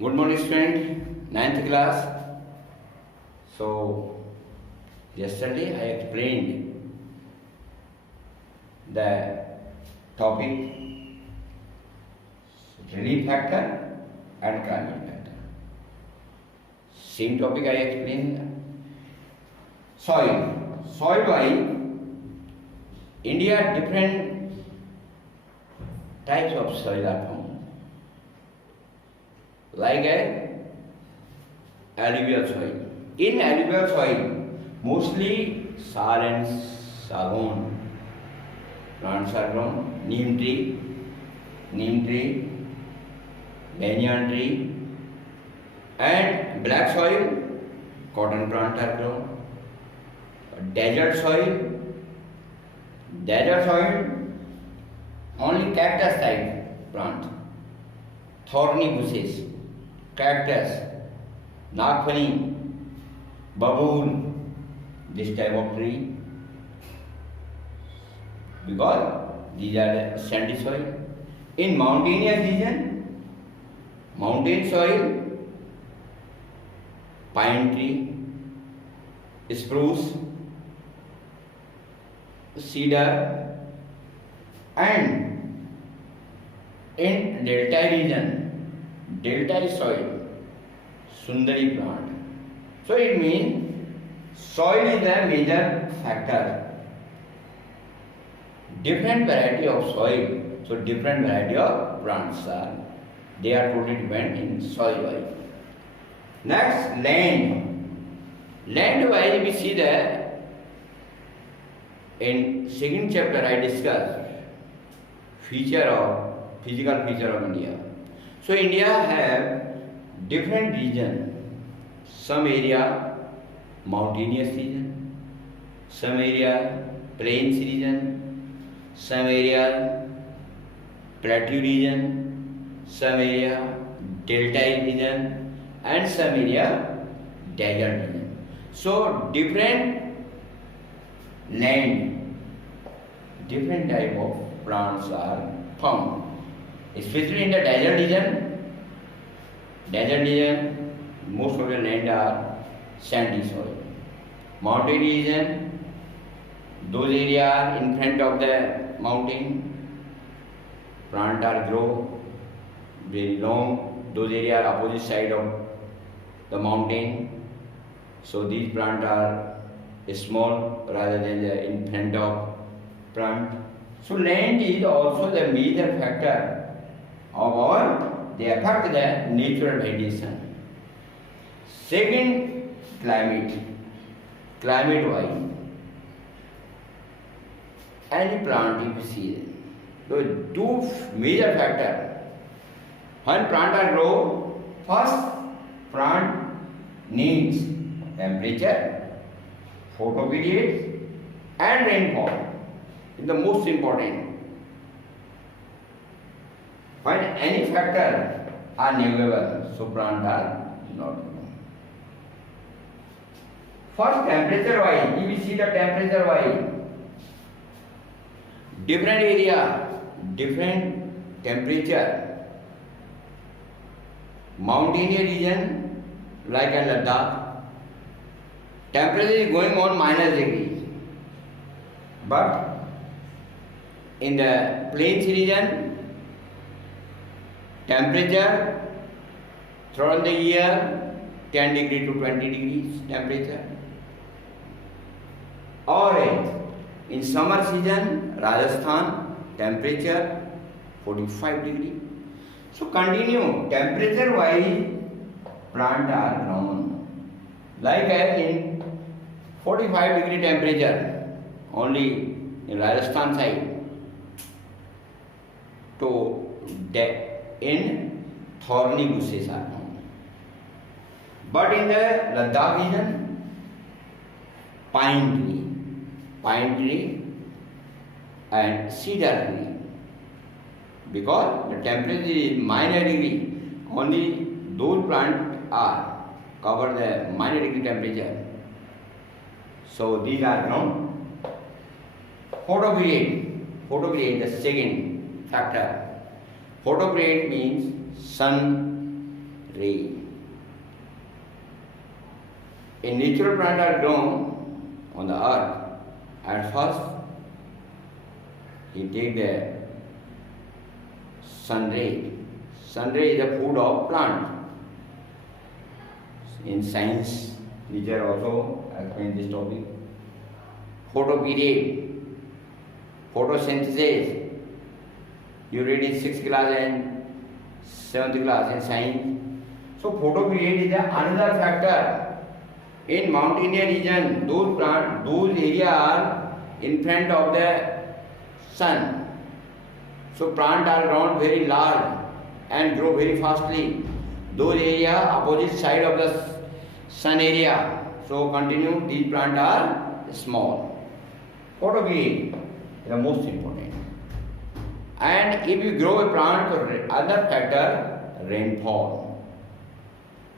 Good morning, student. Ninth class. So, yesterday I explained the topic relief factor and climate factor. Same topic I explained. Soil wise, India different types of soil are found. Like a alluvial soil. In alluvial soil, mostly sal and sagon plants are grown. Neem tree, banyan tree, and black soil, cotton plant are grown. Desert soil, only cactus type plant, thorny bushes, cactus, nagpani, baboon, this type of tree, because these are the sandy soil. In mountainous region, mountain soil, pine tree, spruce, cedar, and in delta region, delta soil, sundari plant. So it means soil is a major factor. Different variety of soil, so different variety of plants are, they are totally depend in soil wise. Next, land. Land wise we see that in second chapter I discussed physical feature of India. So India have different region. Some area mountainous region, some area plains region, some area plateau region, some area delta region, and some area desert region. So different land, different type of plants are found, especially in the desert region. Most of the land are sandy soil. Mountain region, those areas in front of the mountain, plant are grow very long. Those areas are opposite side of the mountain, so these plants are small rather than the in front of plant. So land is also the major factor of our, they affect the natural variation. Second, climate wise, any plant if you see, so two major factor. When plant are grow, first plant needs temperature, photoperiod, and rainfall is the most important. When any factor are negligible, so plant are not grown. First, temperature wise, if we see the temperature wise, different area, different temperature. Mountainous region like in Ladakh, temperature is going on -degree, but in the plains region, temperature throughout the year 10 degree to 20 degrees temperature. Or in summer season, Rajasthan, temperature 45 degree. So continue, temperature wise, plant are grown. Like as in 45 degree temperature, only in Rajasthan side, to in thorny bushes are found. But in the Ladakh region, pine tree and cedar tree, because the temperature is -degree, only those plants are cover the -degree temperature. So these are grown. Photoperiod, the second factor. Photoperiod means sun tree. A natural plant are grown on the earth. At first, he take the sun ray. Sun ray is the food of plant. In science, teacher also explain this topic. Photoperiod, photosynthesis. You read in 6th class and 7th class in science. So photoperiod is another factor. In mountainous region, those areas are in front of the sun. So plants are grown very large and grow very fastly. Those areas opposite side of the sun area. So continue, these plants are small. Photoperiod is the most important. And if you grow a plant, other factor, rainfall.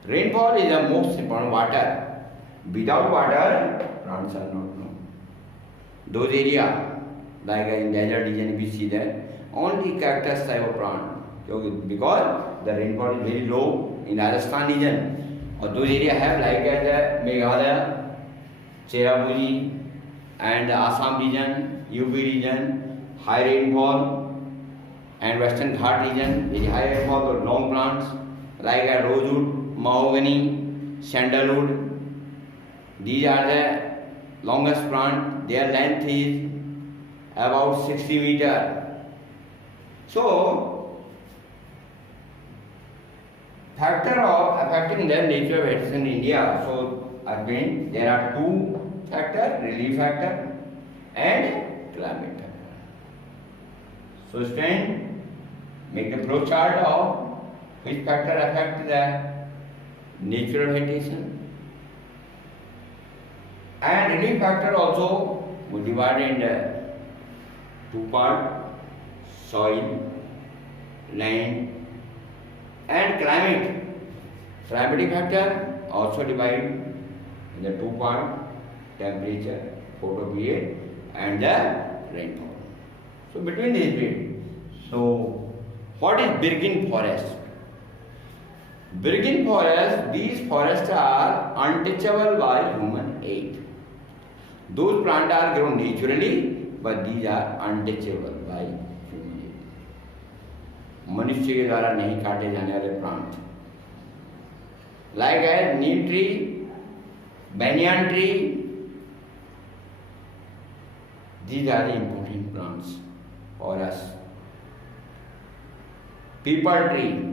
Rainfall is the most important, water. Without water, plants are not grown. Those areas, like in desert region, we see that only cactus type of plant. Because the rainfall is very low in Rajasthan region. Or those areas have like the Meghalaya, Cherrapunji, and the Assam region, UP region, high rainfall, and Western Ghat region, very high rainfall or long plants like a rosewood, mahogany, sandalwood. These are the longest plant. Their length is about 60 meters. So, factor of affecting the nature of vegetation in India. So, again, there are two factors, relief factor and climate factor. So, student, make the flow chart of which factor affect the nature of vegetation. And relief factor also we divide in two parts, soil, land, and climate. Climatic factor also divided in the two parts, temperature, photoperiod, and the rainfall. So between these three, so what is virgin forest? Virgin forest, these forests are untouchable by human aid. Those plants are grown naturally, but these are untouchable by human aid. मनुष्य के द्वारा नहीं काटे जाने वाले plant, like a neem tree, banyan tree. These are the important plants for us. Peepal tree.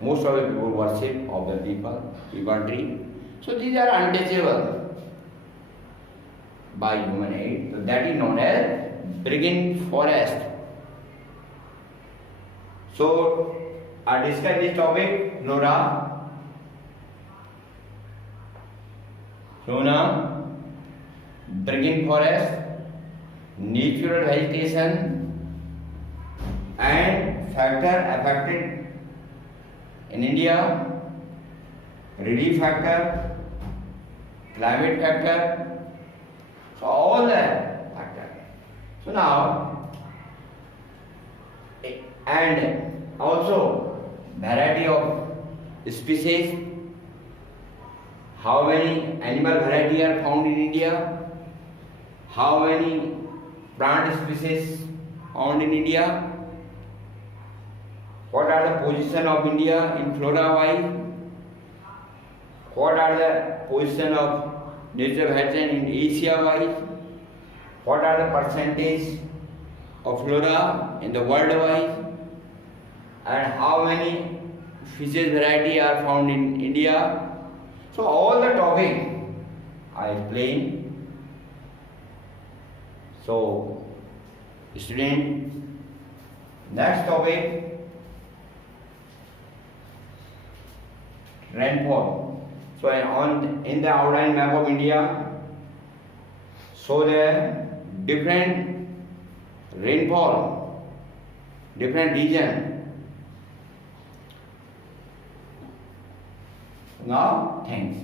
Most of the people worship of the peepal tree. So these are untouchable by human aid. So that is known as virgin forest. So I discuss this topic, flora, fauna, virgin forest, natural vegetation, and factor affected in India, relief factor, climate factor. So all the factors. So now, and also variety of species. How many animal variety are found in India? How many plant species found in India? What are the position of India in flora wise? What are the position of nature vegetation in Asia wise? What are the percentage of flora in the world wise? And how many species variety are found in India? So all the topic I explain. So student, next topic, rainfall. So in the outline map of India, show the different rainfall, different region. Now, thanks.